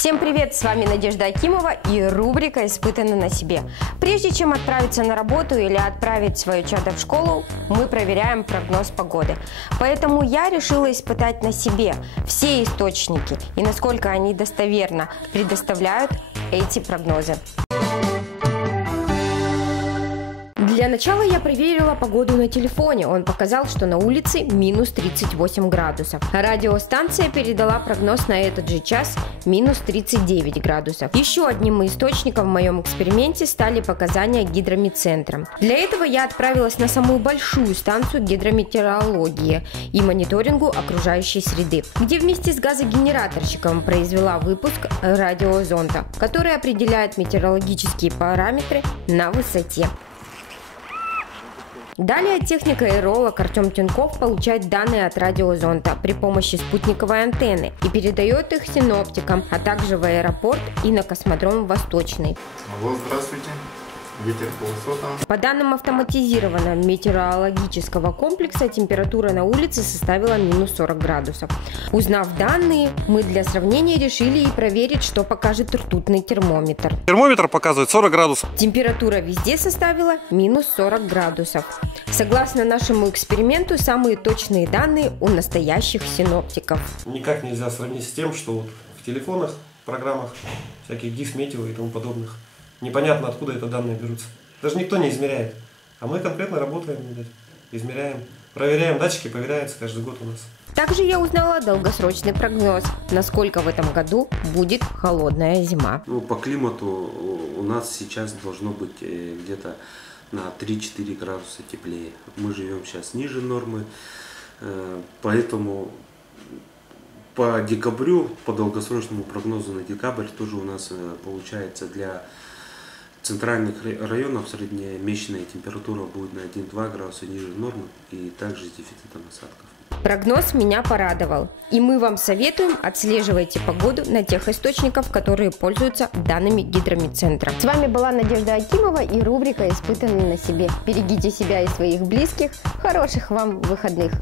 Всем привет, с вами Надежда Акимова и рубрика «Испытано на себе». Прежде чем отправиться на работу или отправить свое чадо в школу, мы проверяем прогноз погоды. Поэтому я решила испытать на себе все источники и насколько они достоверно предоставляют эти прогнозы. Для начала я проверила погоду на телефоне. Он показал, что на улице минус 38 градусов. Радиостанция передала прогноз на этот же час минус 39 градусов. Еще одним источником в моем эксперименте стали показания гидрометцентра. Для этого я отправилась на самую большую станцию гидрометеорологии и мониторингу окружающей среды, где вместе с газогенераторщиком произвела выпуск радиозонда, который определяет метеорологические параметры на высоте. Далее техник-аэролог Артем Тинков получает данные от радиозонда при помощи спутниковой антенны и передает их синоптикам, а также в аэропорт и на космодром Восточный. Алло, здравствуйте. Ветер полусотом. По данным автоматизированного метеорологического комплекса, температура на улице составила минус 40 градусов. Узнав данные, мы для сравнения решили и проверить, что покажет ртутный термометр. Термометр показывает 40 градусов. Температура везде составила минус 40 градусов. Согласно нашему эксперименту, самые точные данные у настоящих синоптиков. Никак нельзя сравнить с тем, что в телефонах, программах, всяких GIS, метео и тому подобных. Непонятно, откуда это данные берутся. Даже никто не измеряет. А мы конкретно работаем, измеряем, проверяем, датчики проверяются каждый год у нас. Также я узнала долгосрочный прогноз, насколько в этом году будет холодная зима. По климату у нас сейчас должно быть где-то на 3-4 градуса теплее. Мы живем сейчас ниже нормы, поэтому по декабрю, по долгосрочному прогнозу на декабрь тоже у нас получается для центральных районов среднемесячная температура будет на 1-2 градуса ниже нормы и также с дефицитом осадков. Прогноз меня порадовал. И мы вам советуем отслеживайте погоду на тех источниках, которые пользуются данными гидрометцентра. С вами была Надежда Акимова и рубрика «Испытанный на себе». Берегите себя и своих близких. Хороших вам выходных!